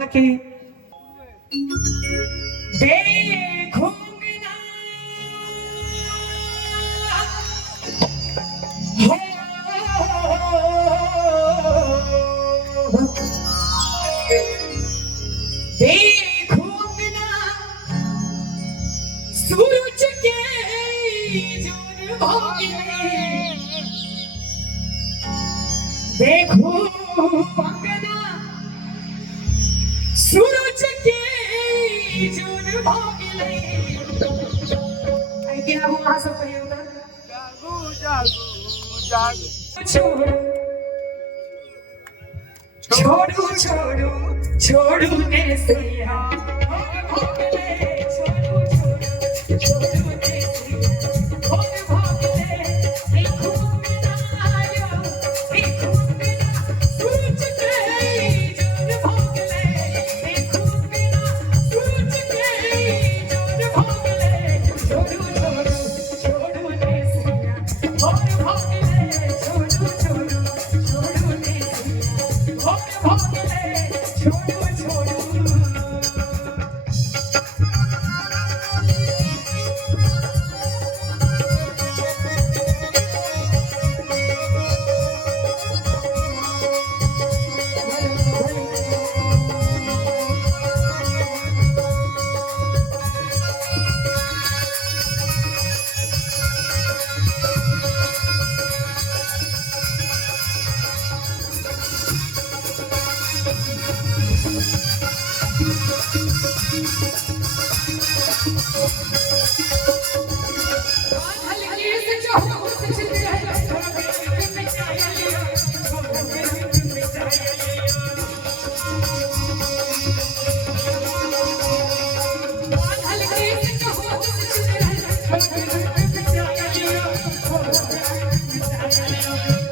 के देखूंगी ना देखूंगी ना सूरज के जोर भोगी देखूंगी ना सूरज के जोर भोगी आई क्या वो आ सब कहियो ना जागू जागू जागू छोड़ू छोड़ू छोड़ू ने सैया छोड़ू छोड़ू छोड़ू ने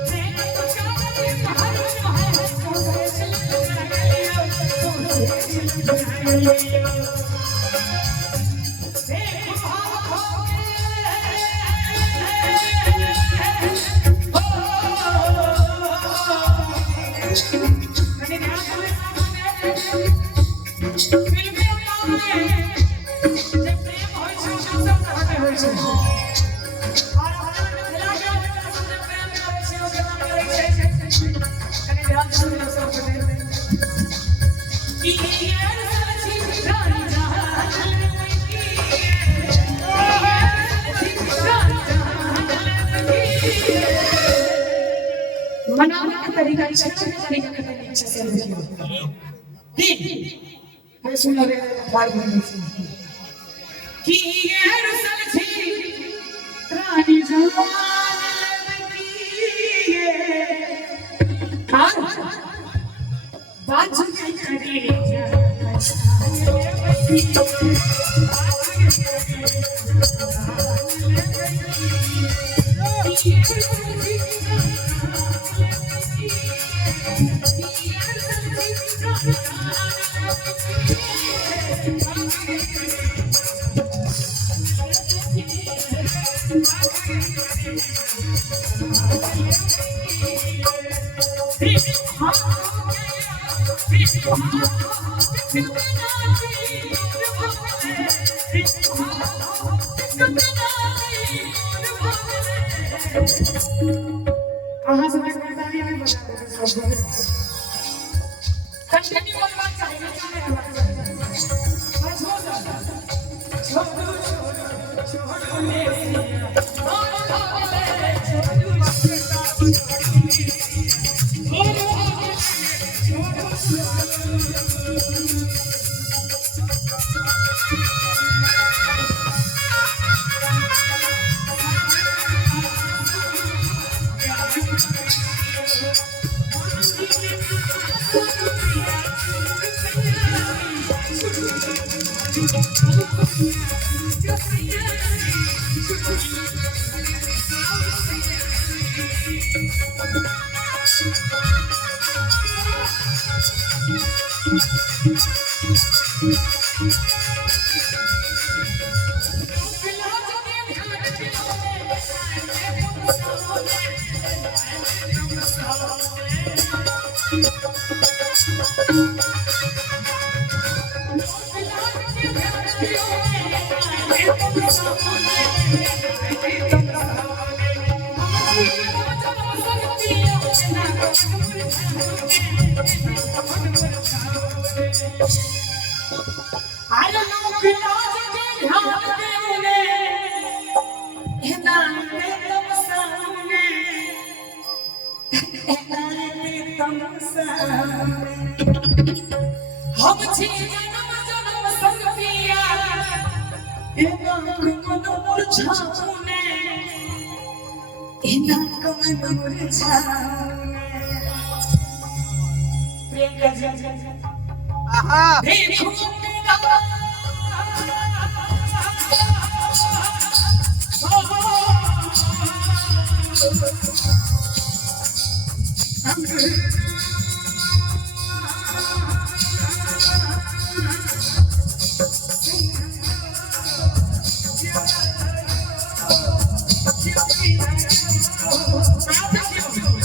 मनाने का तरीका अच्छा तरीका का अच्छा से मैं सुन रहे बार बार कि ये रसल थी रानी जवान लड़की ये बात अरे लोग लाज के ध्यान देने हिदायत तुम सामने हिदायत तुम सामने हम छी जन्म जन्म संग पिया इना मन मुरझाने इना मन मुरझाने प्रियंका जी आहा देखो मेरा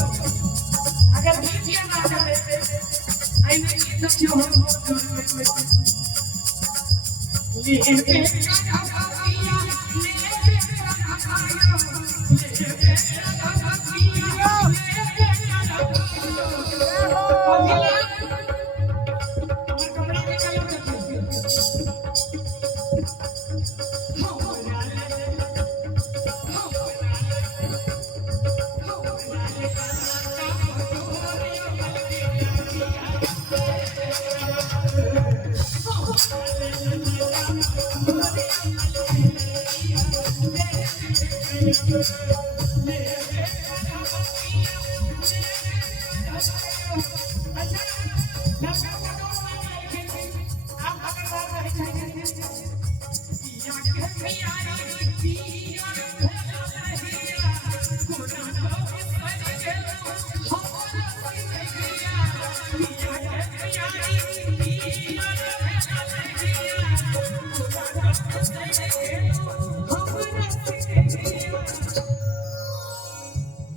अगर मीडिया ना करे आई नहीं क्यों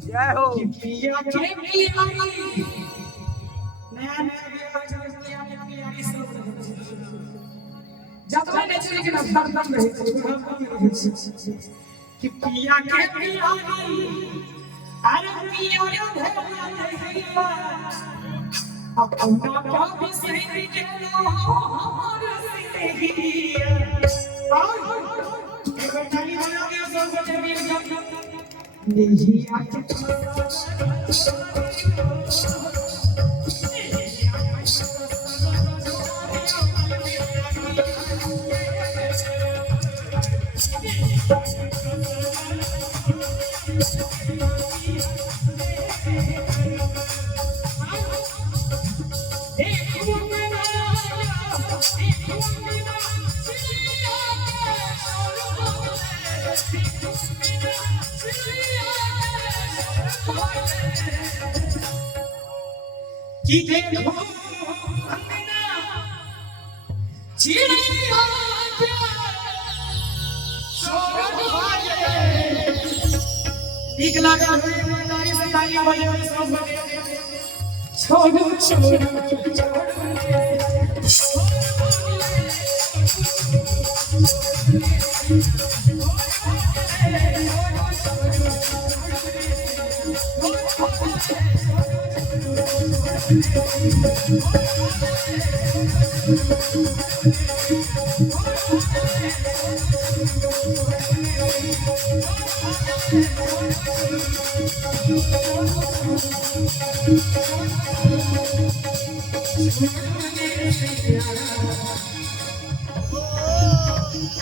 जय हो पिया के पियारी नया नया विवाह पिया के पियारी सब जब मैंने चली के ना दम रहे कि पिया के पियारी अरे पिया रे भैया अपना बाप से के लो हमार से ताली बजा के सब बच्चे मिल नहीं आके कि देखो अंगना चिड़िया निकला का ताली से तालियां बजे सब बजे छोड़ो छोड़ो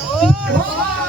ओ